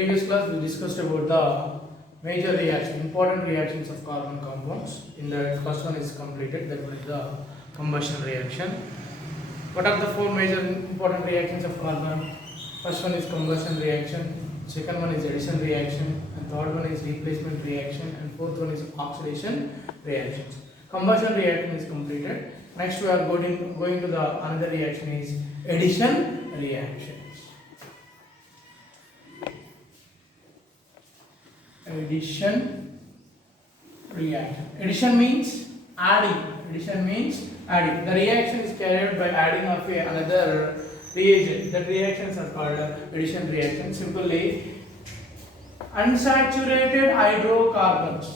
previous class we discussed about the major reaction, important reactions of carbon compounds. In the first one is completed, that one is the combustion reaction. What are the four major important reactions of carbon? First one is combustion reaction, second one is addition reaction, and third one is replacement reaction, and fourth one is oxidation reactions. Combustion reaction is completed. Next we are going to the another reaction is addition reactions. Addition reaction. Addition means adding. Addition means adding. The reaction is carried out by adding of another reagent. That reactions are called addition reaction. Simply, unsaturated hydrocarbons.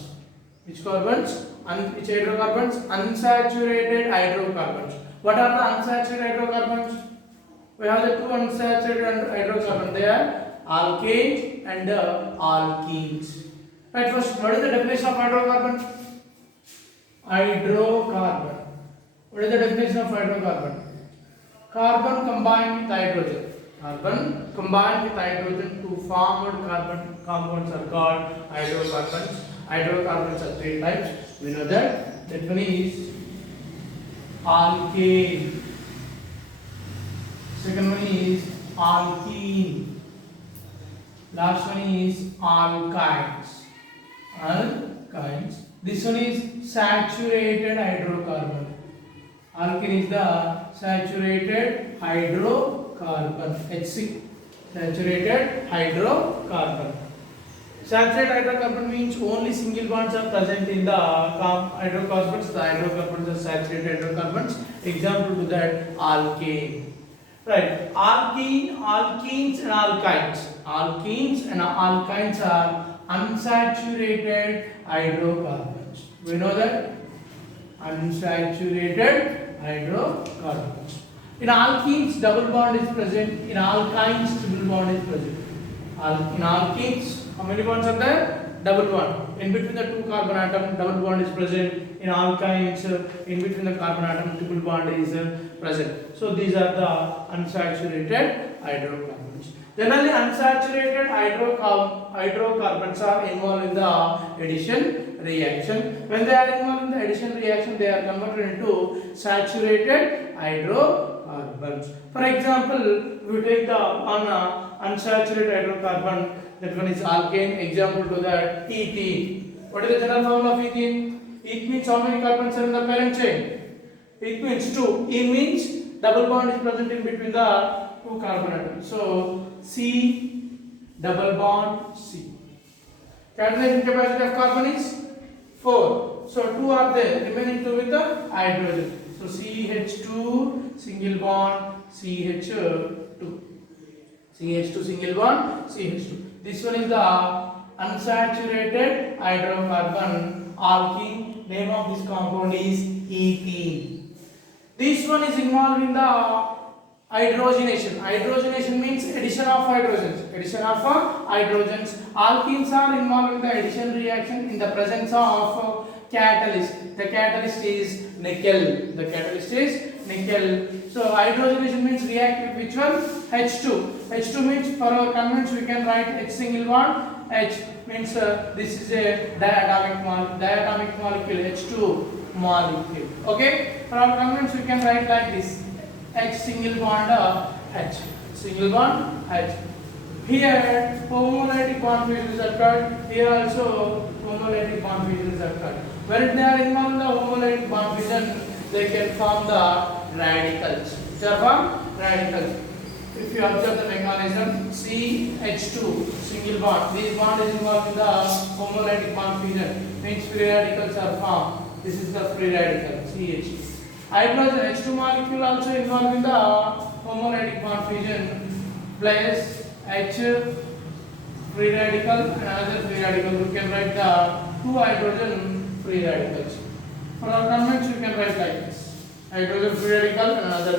Which carbons? Which hydrocarbons? Unsaturated hydrocarbons. What are the unsaturated hydrocarbons? We have the two unsaturated hydrocarbons. They are alkanes and alkenes. Right, first, what is the definition of hydrocarbon? Hydrocarbon. What is the definition of hydrocarbon? Carbon combined with hydrogen. Carbon combined with hydrogen to form carbon compounds are called hydrocarbons. Hydrocarbons are three types. We know that. That one is alkane. Second one is alkene. Last one is alkynes. Alkynes. This one is saturated hydrocarbon. Alkene is the saturated hydrocarbon. HC. Saturated hydrocarbon. Saturated hydrocarbon means only single bonds are present in the hydrocarbons. The hydrocarbons are saturated hydrocarbons. Example to that, alkane. Right, alkene, alkenes and alkynes. Alkenes and alkynes are unsaturated hydrocarbons. We know that? Unsaturated hydrocarbons. In alkenes, double bond is present. In alkynes, triple bond is present. In alkenes, how many bonds are there? Double bond. In between the two carbon atom, double bond is present. In alkynes, in between the carbon atom, triple bond is present. So these are the unsaturated hydrocarbons. Generally, unsaturated hydrocarbons are involved in the addition reaction. When they are involved in the addition reaction, they are converted into saturated hydrocarbons. For example, we take the unsaturated hydrocarbon. That one is alkane. Example to that, ethene. What is the general formula of ethene? It means how many carbons are in the parent chain? It means 2. E means double bond is present in between the two carbon atoms. So C double bond C. Catalyzing capacity of carbon is 4. So 2 are there. Remaining 2 with the hydrogen. So CH2 single bond CH2. CH2 single bond CH2. This one is the unsaturated hydrocarbon alkene. Name of this compound is ethene. This one is involved in the hydrogenation. Hydrogenation means addition of hydrogens. Addition of hydrogens. Alkenes are involved in the addition reaction in the presence of catalyst. The catalyst is nickel. The catalyst is nickel. So hydrogenation means react with which one? H2. H2 means for our convenience we can write H single bond. H means this is a diatomic molecule H2 molecule. Okay. For our convenience we can write like this. H single bond H. Single bond H. Here homolytic bond fusions occurred. Here also homolytic bond fusions occurred. When they are involved in the homolytic bond fusion, they can form the radicals. Which are formed radicals. If you observe the mechanism, CH2 single bond. This bond is involved in the homolytic bond fusion. Means free radicals are formed. This is the free radical CH. Hydrogen H2 molecule also involved in the homolytic bond fusion. Place H free radical and another free radical. You can write the two hydrogen free radicals. For our convention, you can write like this: hydrogen free radical and another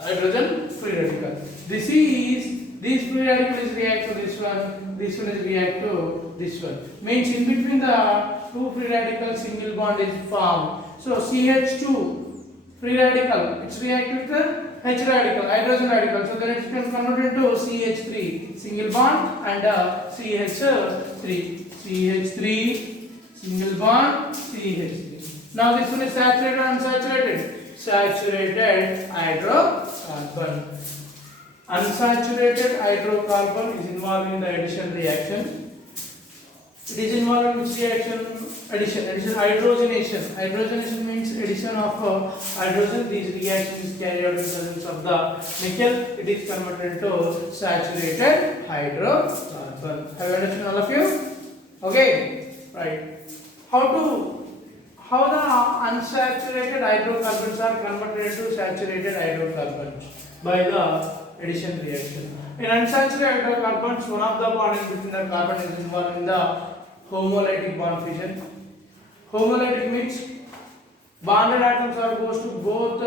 hydrogen free radical. This free radical is react to this one is react to this one. Means in between the two free radicals single bond is formed. So CH2 free radical, it's react with the H radical, hydrogen radical. So then it can convert into CH3, single bond, and CH3, CH3, single bond, CH3. Now this one is saturated or unsaturated? Saturated hydrocarbon. Unsaturated hydrocarbon is involved in the addition reaction. It is involved in which reaction? Addition, hydrogenation. Hydrogenation means addition of hydrogen. These reactions carry out in presence of the nickel. It is converted into saturated hydrocarbon. Have you understood, all of you? Okay, right. How the unsaturated hydrocarbons are converted into saturated hydrocarbons? By the addition reaction. In unsaturated hydrocarbons, one of the bonds between the carbon is involved in the homolytic bond fission. Homolytic means bonded atoms are goes to both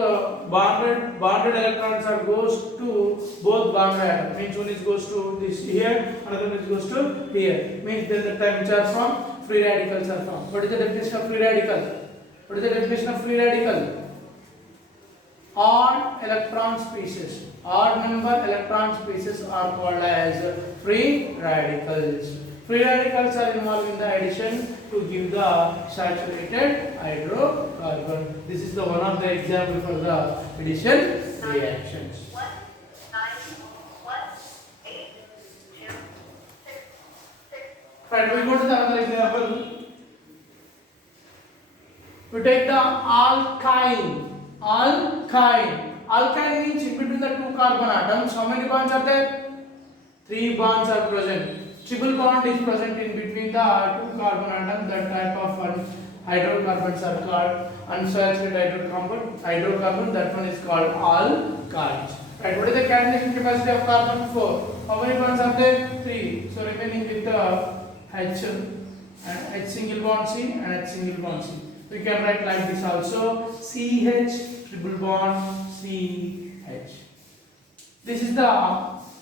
bonded electrons are goes to both bonded atoms. Means one is goes to this here, another one is goes to here. Means then the time charge form, free radicals are formed. What is the definition of free radical? What is the definition of free radical? Odd electron species. Odd number electron species are called as free radicals. Free radicals are involved in the addition to give the saturated hydrocarbon. This is the one of the example for the addition reactions. Right, we go to the other example. We take the alkyne. Alkyne means in between the two carbon atoms, how many bonds are there? 3 bonds are present. Triple bond is present in between the two carbon atoms. That type of hydrocarbons are called unsaturated hydrocarbon. That one is called alkynes. Right. What is the catalytic capacity of carbon? 4. How many bonds are there? 3. So remaining with the H and H single bond C and H single bond C. We can write like this also: CH triple bond CH. This is the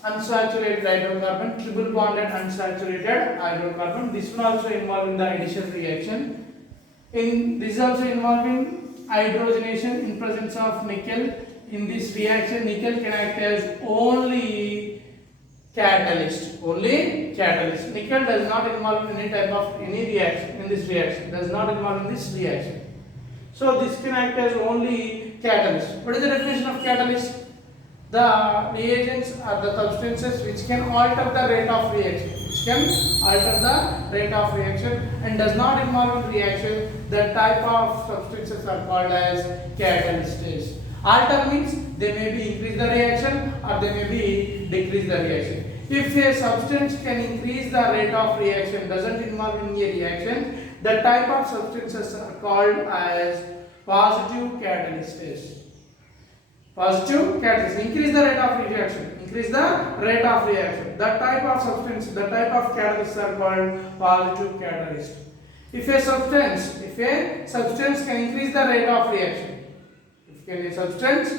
unsaturated hydrocarbon, triple bonded unsaturated hydrocarbon. This one also involved in the addition reaction. This is also involving hydrogenation in presence of nickel. In this reaction, nickel can act as only catalyst. Nickel does not involve in any type of reaction in this reaction. Does not involve in this reaction. So this can act as only catalyst. What is the definition of catalyst? The reagents are the substances which can alter the rate of reaction. And does not involve in reaction. The type of substances are called as catalysts. Alter means they may be increase the reaction or they may be decrease the reaction. If a substance can increase the rate of reaction, doesn't involve in a reaction, the type of substances are called as positive catalysts. Increase the rate of reaction. That type of substance, the type of catalysts are called positive catalyst. If a substance can increase the rate of reaction, if a substance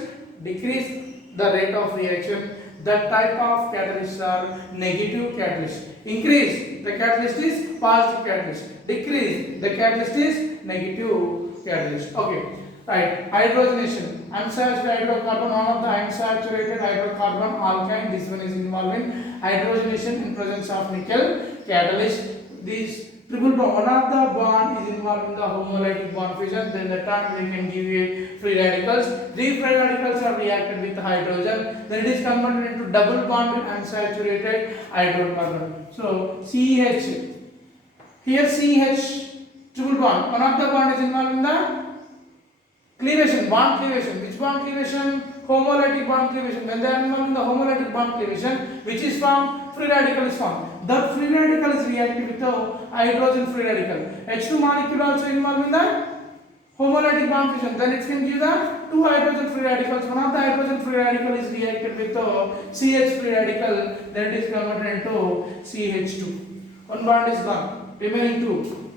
decrease the rate of reaction, that type of catalysts are negative catalyst. Increase, the catalyst is positive catalyst. Decrease, the catalyst is negative catalyst. Okay. Right, hydrogenation. Unsaturated hydrocarbon, one of the unsaturated hydrocarbon alkyne. This one is involved in hydrogenation in presence of nickel catalyst. This triple bond, one of the bond is involved in the homolytic bond fission. Then the term we can give you free radicals. These free radicals are reacted with hydrogen. Then it is converted into double bonded unsaturated hydrocarbon. So CH. Here CH triple bond. One of the bond is involved in the bond cleavation. Which bond cleavation? Homolytic bond cleavation. When they are involved in the homolytic bond cleavation, which is formed, free radical is formed. That free radical is reacted with the hydrogen free radical. H2 molecule also involved in the homolytic bond fission. Then it can give the two hydrogen free radicals. One of the hydrogen free radical is reacted with the CH free radical. Then it is converted into CH2. One bond is gone. Remaining two.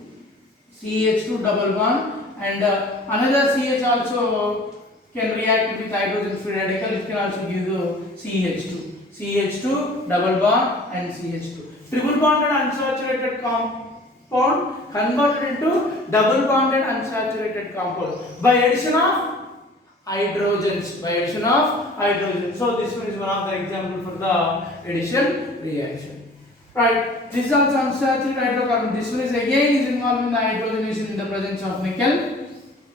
CH2 double bond. And another CH also can react with hydrogen free radical. It can also give the CH2 double bond and CH2. Triple bonded unsaturated compound converted into double bonded unsaturated compound by addition of hydrogens, by addition of hydrogen. So this one is one of the example for the addition reaction. Right. This is also unsaturated hydrocarbon. This one is again is involved in the hydrogenation in the presence of nickel.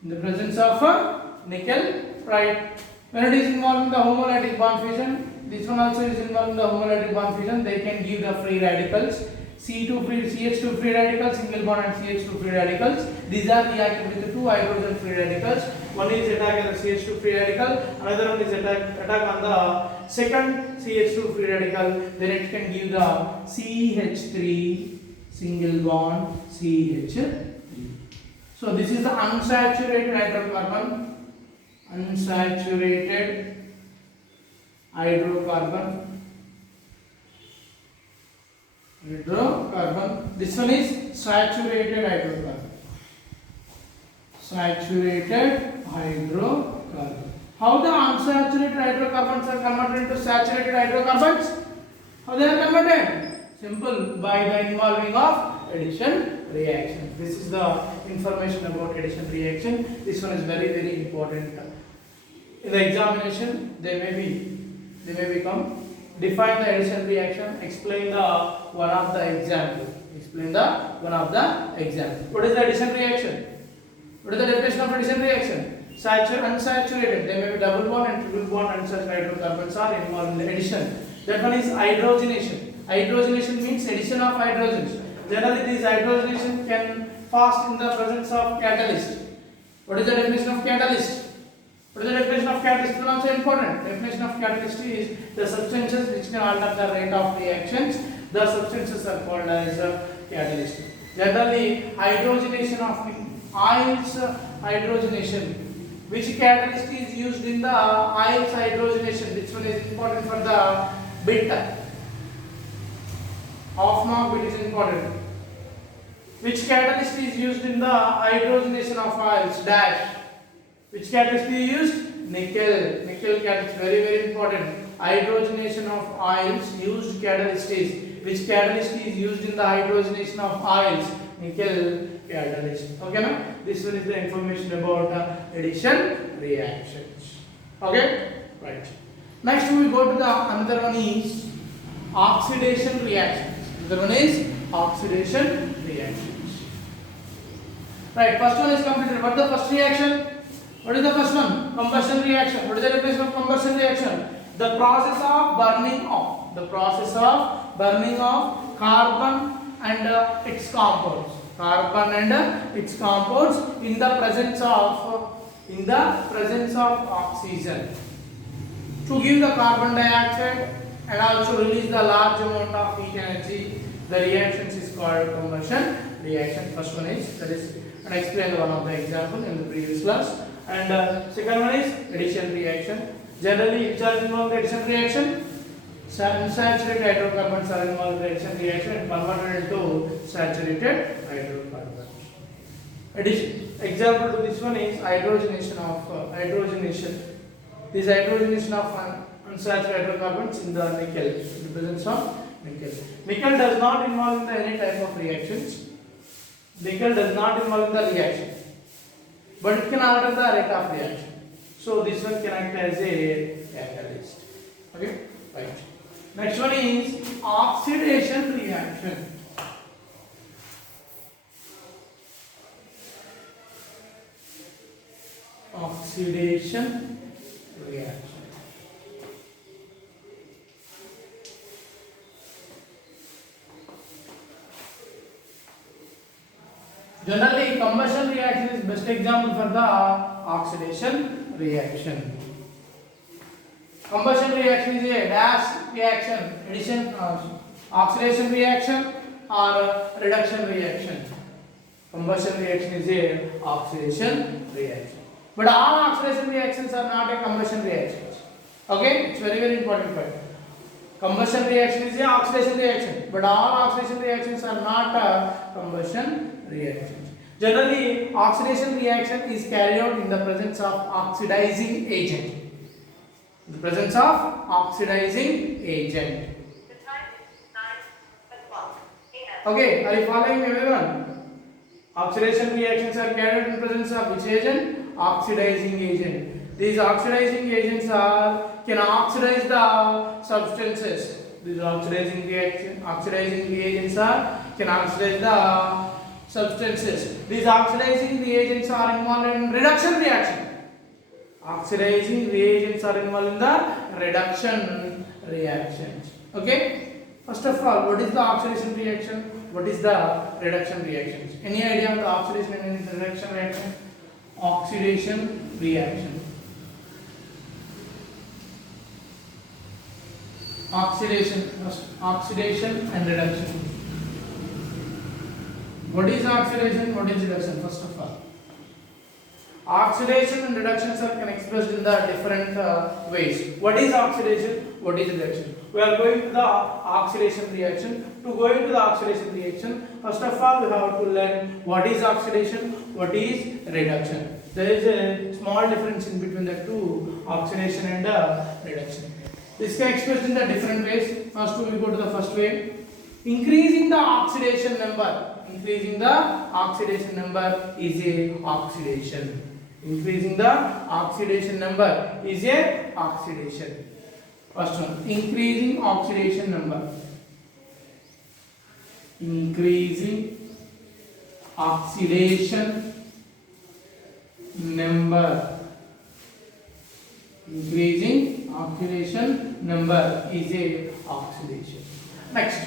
In the presence of nickel. Right. When it is involved in the homolytic bond fusion, this one also is involved in the homolytic bond fusion. They can give the free radicals. C2 free, CH2 free radicals, single bond and CH2 free radicals. These are reacted with the two hydrogen free radicals. One is attack on the CH2 free radical, another one is attack on the second CH2 free radical. Then it can give the CH3 single bond CH3. So this is the unsaturated hydrocarbon. Unsaturated hydrocarbon. This one is saturated hydrocarbon. Saturated hydrocarbon. How the unsaturated hydrocarbons are converted into saturated hydrocarbons? How they are converted? Simple, by the involving of addition reaction. This is the information about addition reaction. This one is very important. In the examination, they may become define the addition reaction, explain the one of the example. Explain the one of the example. What is the addition reaction? What is the definition of addition reaction? Unsaturated. There may be double bond and triple bond unsaturated hydrocarbons are involved in the addition. That one is hydrogenation. Hydrogenation means addition of hydrogens. Generally, this hydrogenation can fast in the presence of catalyst. What is the definition of catalyst? What is the definition of catalyst? It is also important. Definition of catalyst is the substances which can alter the rate of reactions. The substances are called as catalyst. Generally, hydrogenation of oils, hydrogenation. Which catalyst is used in the oils hydrogenation? This one is important for the bit. Half mark bit is important. Which catalyst is used in the hydrogenation of oils? Dash. Which catalyst is used? Nickel. Nickel catalyst, very important. Hydrogenation of oils used catalyst is. Which catalyst is used in the hydrogenation of oils? Nickel catalyst. Okay, na? This one is the information about addition reactions. Okay, right. Next we will go to the another one is oxidation reactions. Another one is oxidation reactions. Right. First one is completed. What is the first reaction? What is the first one? Combustion reaction. What is the definition of combustion reaction? The process of burning off. The process of burning off carbon and its compounds. Carbon and its compounds in the presence of oxygen. To give the carbon dioxide and also release the large amount of heat energy, the reactions is called combustion reaction. First one is that is, and I explained one of the example in the previous class. And second one is addition reaction. Generally, which are involved in addition reaction? Unsaturated hydrocarbons are involved in addition reaction and converted into saturated hydrocarbons. Addition. Example to this one is hydrogenation of hydrogenation. This hydrogenation of unsaturated hydrocarbons in the nickel, in the presence of nickel. Nickel does not involve in any type of reactions. Nickel does not involve in the reaction, but it can alter the rate of reaction. So this one can act as a catalyst. Okay, right. Next one is oxidation reaction. Oxidation reaction. Generally, combustion reaction is best example for the oxidation reaction. Combustion reaction is a dash reaction, addition, oxidation reaction or reduction reaction. Combustion reaction is a oxidation reaction. But all oxidation reactions are not a combustion reactions. Okay, it's very important point. Combustion reaction is a oxidation reaction, but all oxidation reactions are not a combustion reactions. Generally, oxidation reaction is carried out in the presence of oxidizing agent. In the presence of oxidizing agent. The time is 9:00 a.m. Okay, are you following everyone? Oxidation reactions are carried out in the presence of which agent? Oxidizing agent. These oxidizing agents can oxidize the substances. These oxidizing reagents can oxidize the substances. These oxidizing reagents are involved in reduction reaction. Oxidizing reagents are involved in the reduction reactions. Okay. First of all, what is the oxidation reaction? What is the reduction reactions? Any idea of the oxidation and reduction reaction? Oxidation reaction. Oxidation and reduction. What is oxidation? What is reduction? First of all, oxidation and reductions are can expressed in the different ways. What is oxidation? What is reduction? We are going to the oxidation reaction. To go into the oxidation reaction, first of all, we have to learn what is oxidation, what is reduction. There is a small difference in between the two, oxidation and reduction. This can expressed in the different ways. First, we will go to the first way. Increasing the oxidation number. Increasing the oxidation number is a oxidation. Increasing the oxidation number is a oxidation. First one, increasing oxidation number. Increasing oxidation number. Increasing oxidation number is a oxidation. Next,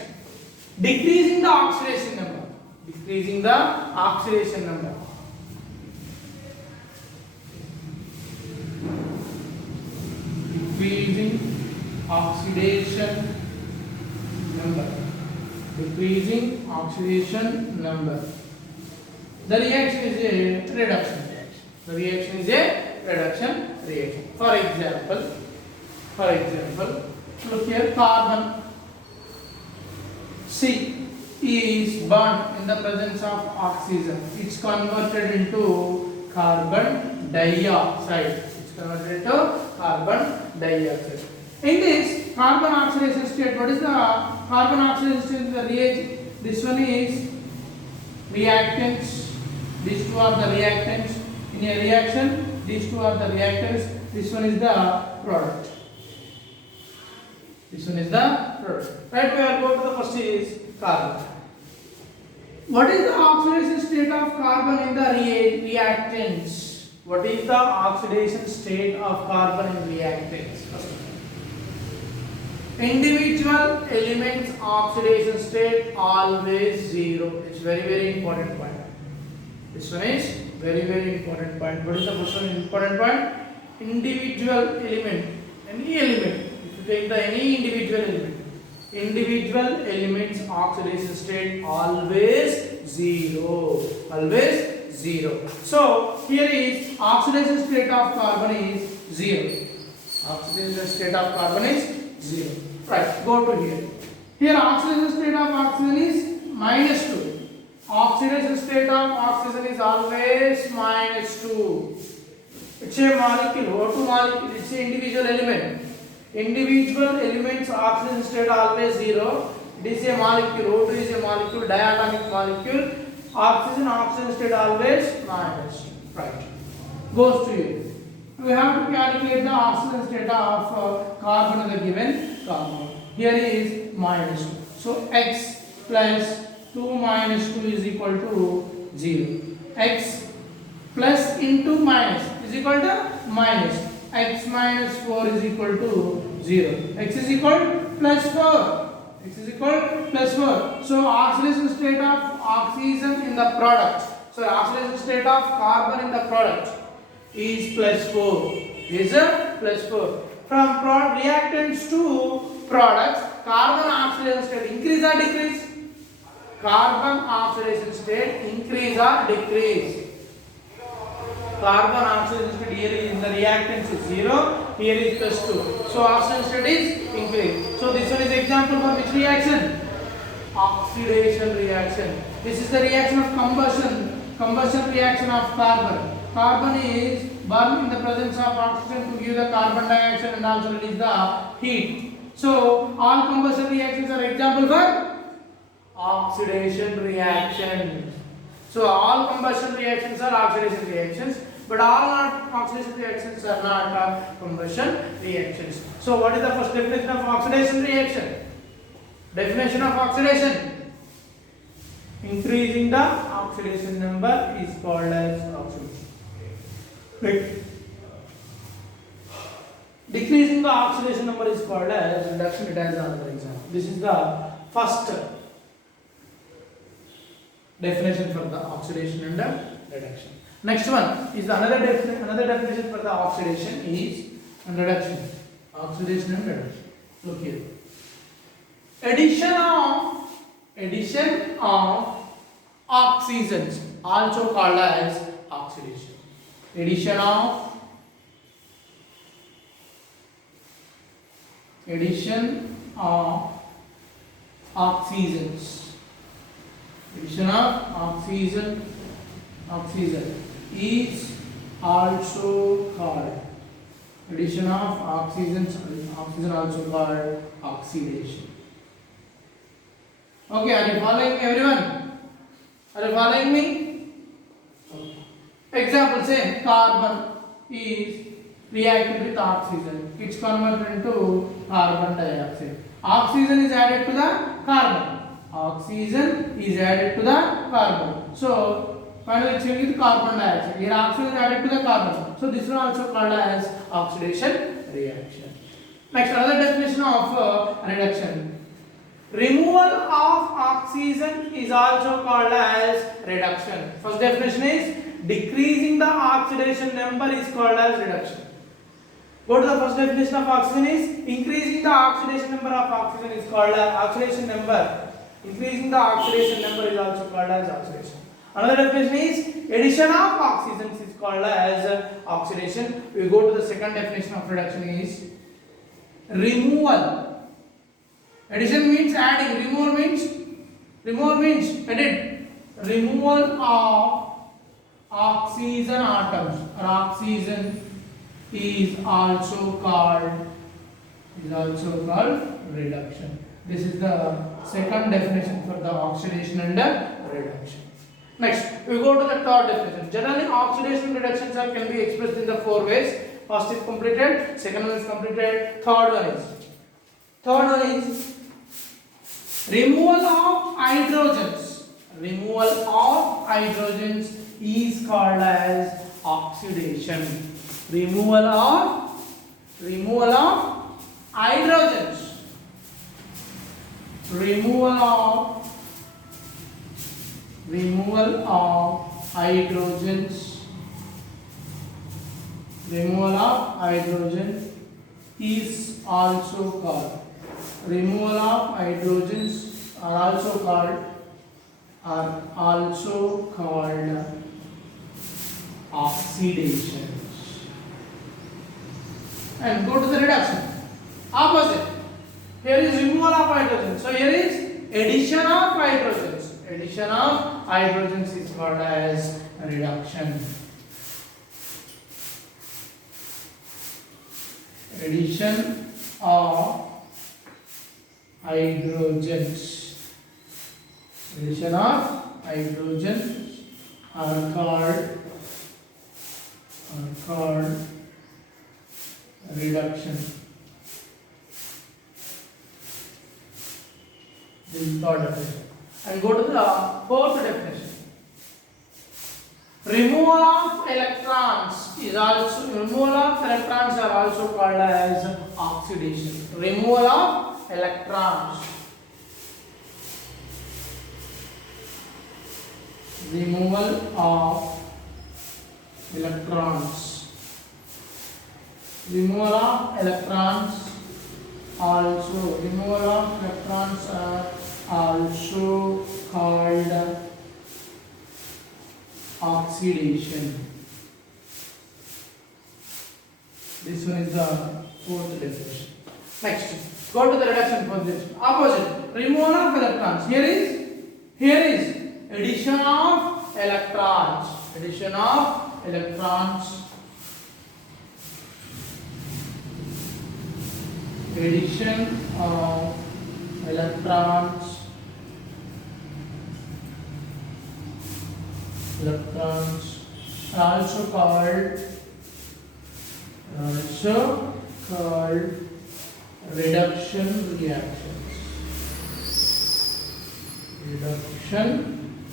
decreasing the oxidation number. Decreasing the oxidation number. Decreasing oxidation number. Decreasing oxidation number. The reaction is a reduction reaction. The reaction is a reduction reaction. For example, look here, carbon C is burned in the presence of oxygen. It's converted into carbon dioxide. It's converted into carbon dioxide. In this carbon oxidation state, what is the carbon oxidation state? The reagent. This one is reactants. These two are the reactants. In a reaction, these two are the reactants. This one is the product. This one is the product. Right, we are going to the first is carbon. What is the oxidation state of carbon in the reactants? What is the oxidation state of carbon in reactants? Individual elements oxidation state always zero. It's very important point. This one is very important point. What is the first one important point? Individual element, any element. If you take the any individual elements oxidation state always zero. Always zero. So here is oxidation state of carbon is zero. Oxidation state of carbon is zero. Right, go to here. Here oxidation state of oxygen is -2. Oxidation state of oxygen is always -2. It's a molecule, O2 molecule, it's an individual element. Individual elements oxidation state always zero. It is a molecule, O2 is a molecule, diatomic molecule. Oxygen state always -2. Right. Goes to here. We have to calculate the oxidation state of carbon in the given compound. Here is -2. So x plus 2 minus 2 is equal to 0. X plus into minus is equal to minus. X minus 4 is equal to 0. X is equal to plus 4. X is equal to plus 4. So oxidation state of oxygen in the product. So oxidation state of carbon in the product is plus 4. Is a plus 4. From reactants to products, carbon oxidation state increase or decrease? Carbon oxidation state increase or decrease? Carbon oxidation state here in the reactants is 0, here is plus 2. So oxidation state is increase. So this one is example for which reaction? Oxidation reaction. This is the reaction of combustion reaction of carbon. Carbon is burned in the presence of oxygen to give the carbon dioxide and also release the heat. So all combustion reactions are example for oxidation reactions. So all combustion reactions are oxidation reactions. but all not oxidation reactions are not combustion reactions. So what is the first definition of oxidation reaction? Definition of oxidation: increasing the oxidation number is called as oxidation. Right. Decreasing the oxidation number is called as reduction. It has another example. This is the first definition for the oxidation and the reduction. Next one is another definition for the oxidation is and reduction. Oxidation and reduction. Look here. Addition of oxygens, also called as oxidation. Addition of oxygens. Addition of oxygen is also called addition of oxygen also called oxidation. Okay, are you following me, everyone? Are you following me? Okay. Example, say carbon is reacted with oxygen. It's converted into carbon dioxide. Oxygen is added to the carbon. Oxygen is added to the carbon. So finally it's with carbon dioxide. Here oxygen is added to the carbon. So this one also called as oxidation reaction. Next, another definition of reduction. Removal of oxygen is also called as reduction. First definition is decreasing the oxidation number is called as reduction. Go to the first definition of oxygen is increasing the oxidation number of oxygen is called as oxidation number. Increasing the oxidation number is also called as oxidation. Another definition is addition of oxygens is called as oxidation. We go to the second definition of reduction is removal. Addition means adding, removal means edit. Removal of oxygen atoms or oxygen is also called reduction. This is the second definition for the oxidation and reduction. Next, we go to the third definition. Generally, oxidation and reduction can be expressed in the four ways. First is completed, second one is completed, third one is removal of hydrogens. Removal of hydrogens is called as oxidation. Removal of hydrogens. Removal of hydrogens. Removal of hydrogen is also called. Removal of hydrogens are also called oxidation. And go to the reduction. Opposite. Here is removal of hydrogen. So here is addition of hydrogens. Addition of hydrogens is called as reduction. Addition of hydrogens. Addition of hydrogens are called reduction. This is third definition. And go to the fourth definition. Removal of electrons are also called as oxidation. Removal of electrons. Removal of electrons. Removal of electrons are also called oxidation. This one is the fourth definition. Next, go to the reduction position. Opposite. Removal of electrons. Here is addition of electrons. Addition of electrons. Addition of electrons. are also called reduction reactions. Reduction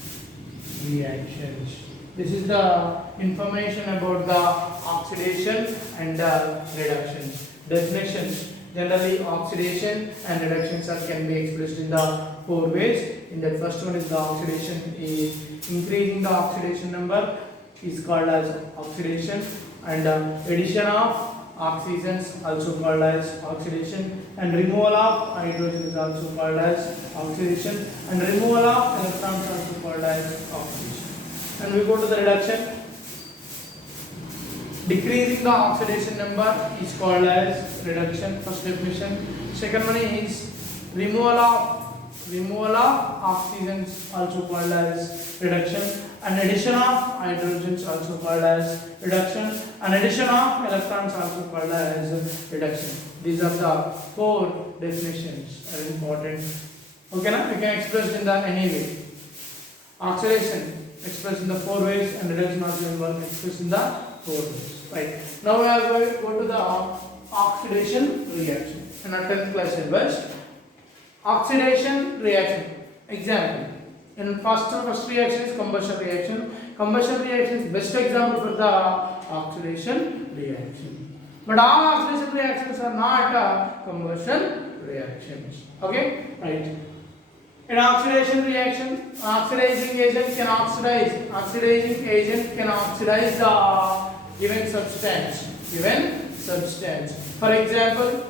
reactions. This is the information about the oxidation and the reductions. Definitions. Generally, oxidation and reductions can be expressed in the four ways. In that first one is the oxidation is increasing the oxidation number is called as oxidation, and addition of oxygens also called as oxidation, and removal of hydrogen is also called as oxidation, and removal of electrons also called as oxidation. And we go to the reduction. Decreasing the oxidation number is called as reduction. First definition. Second one is removal of oxygens also called as reduction, and addition of hydrogens also called as reduction, and addition of electrons also called as reduction. These are the four definitions are important. Okay, now we can express in the any way. Oxidation expressed in the four ways, and reduction of the number expressed in the four ways. Right. Now we are going to go to the oxidation reaction in our 10th class syllabus. Oxidation reaction. Example. In first reaction is combustion reaction. Combustion reaction is best example for the oxidation reaction. But all oxidation reactions are not combustion reactions. Okay, right. In oxidation reaction, oxidizing agent can oxidize. Oxidizing agent can oxidize the given substance. Given substance. For example,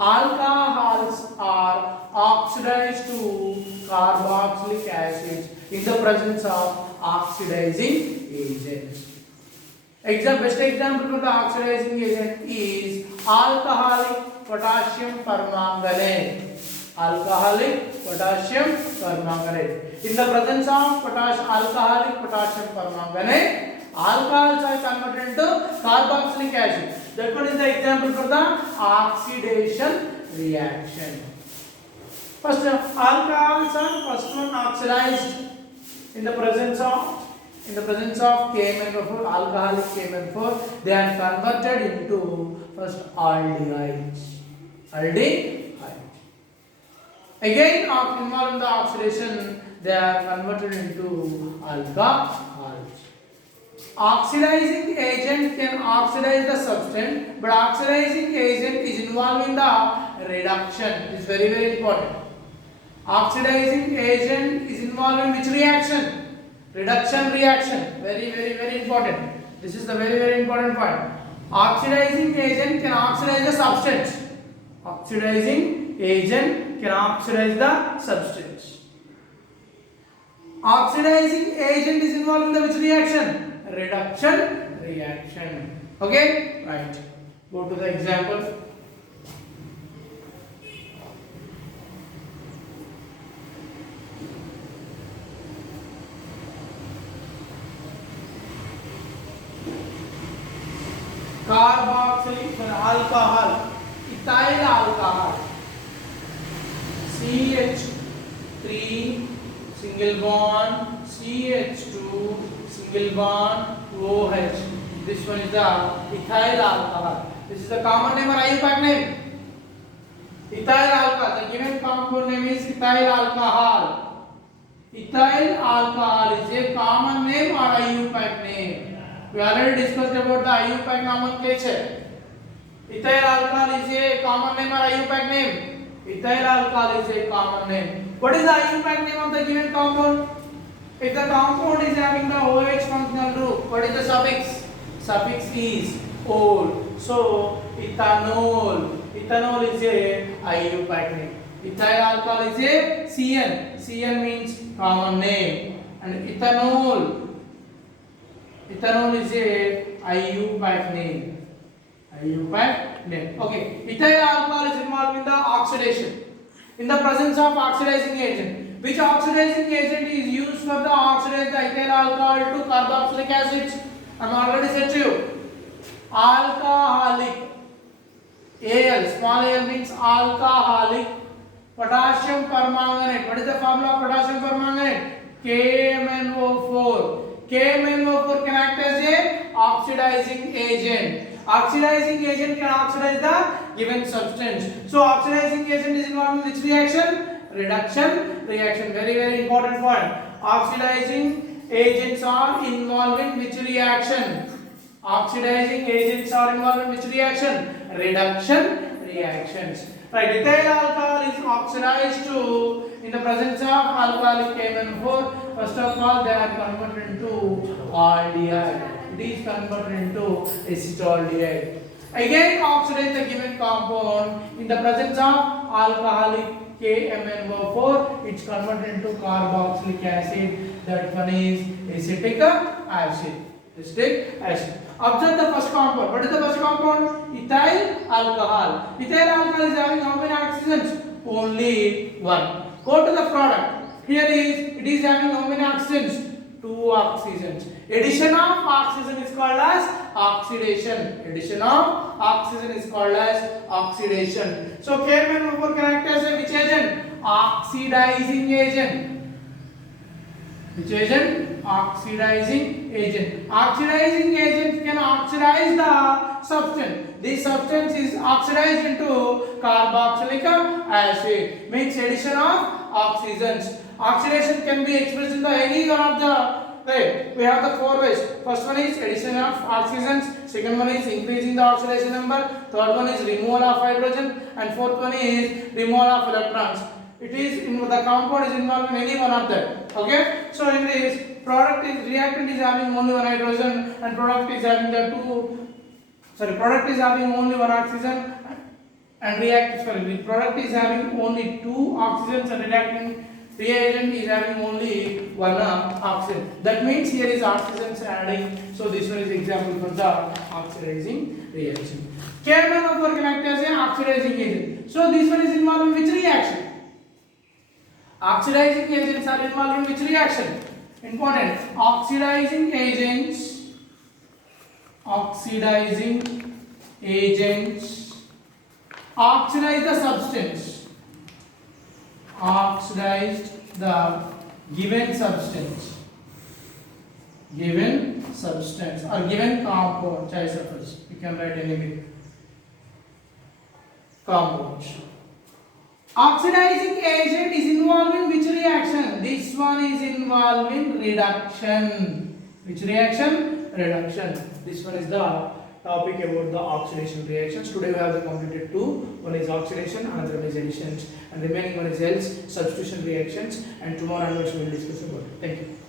alcohols are oxidized to carboxylic acids in the presence of oxidizing agents. Best example for the oxidizing agent is alcoholic potassium permanganate. Alcoholic potassium permanganate. In the presence of alcoholic potassium permanganate, alcohols are converted into carboxylic acid. That one is the example for the oxidation reaction. First, alcohols are first one oxidized in the presence of KMnO4, alcoholic KMnO4. They are converted into first aldehydes. Again, involved in the oxidation, they are converted into alcohols. Oxidizing agent can oxidize the substance, but oxidizing agent is involved in the reduction. It is very, very important. Oxidizing agent is involved in which reaction? Reduction reaction. Very, very, very important. This is the very, very important point. Oxidizing agent can oxidize the substance. Oxidizing agent can oxidize the substance. Oxidizing agent is involved in the which reaction? Reduction reaction. Okay, right. Go to the example. Carboxylic alcohol, ethyl alcohol, CH3 single bond, CH2 single bond, OH. This one is the ethyl alcohol. This is the common name or IUPAC name. Ethyl alcohol. The given compound name is ethyl alcohol. Ethyl alcohol is a common name or IUPAC name. We already discussed about the IUPAC nomenclature. Ethyl alcohol is a common name or IUPAC name. Ethyl alcohol is a common name. What is the IUPAC name of the given compound? If the compound is having the OH functional group, what is the suffix? Suffix is ol. So ethanol. Ethanol is a IUPAC name. Ethyl alcohol is a CN. CN means common name. And ethanol is a IUPAC name. IUPAC name. Okay. Ethyl alcohol is involved in the oxidation. In the presence of oxidizing agent. Which oxidizing agent is used for the oxidize the ethyl alcohol to carboxylic acids? I am already said to you. Alcoholic. Al. Small al means alcoholic potassium permanganate. What is the formula of potassium permanganate? KMnO4. KMnO4 can act as a oxidizing agent. Oxidizing agent can oxidize the given substance. So oxidizing agent is involved in which reaction? Reduction reaction. Very very important point. Oxidizing agents are involved in which reaction? Oxidizing agents are involved in which reaction? Reduction reactions. Right, ethyl alcohol is oxidized to in the presence of alcoholic KMnO4. First of all, they are converted into aldehyde. It is converted into acetaldehyde. Again, oxidize the given compound in the presence of alcoholic KMnO4. It's converted into carboxylic acid. That one is acetic acid. Acetic acid. Observe the first compound. What is the first compound? Ethyl alcohol. Ethyl alcohol is having how many oxygens? Only one. Go to the product. Here it is having how many oxygens? Two oxygens. Addition of oxygen is called as oxidation. Addition of oxygen is called as oxidation. So KMnO4 can act as a which agent? Oxidizing agent. Which agent? Oxidizing agent. Oxidizing agent can oxidize the substance. This substance is oxidized into carboxylic acid. Means addition of oxygens. Oxidation can be expressed in the any one of the right. We have the four ways. First one is addition of oxygens. Second one is increasing the oxidation number. Third one is removal of hydrogen. And fourth one is removal of electrons. It is the compound is involved in any one of them. Okay. So in this reactant is having only one hydrogen and product is having product is having only one oxygen and product is having only two oxygens and reagent is having only one oxygen. That means here is oxygens adding. So this one is example for the oxidizing reaction. KMnO4 can act as an oxidizing agent. So this one is involved in which reaction? Oxidizing agents are involved in which reaction? Important. Oxidizing agents oxidize the substance. Oxidized the given substance or given compound. Choice of us. You can write any compound. Oxidizing agent is involved in which reaction? This one is involved in reduction. Which reaction? Reduction. This one is the topic about the oxidation reactions. Today we have completed two. One is oxidation, another one is additions, and remaining one is else substitution reactions. And tomorrow onwards we will discuss about it. Thank you.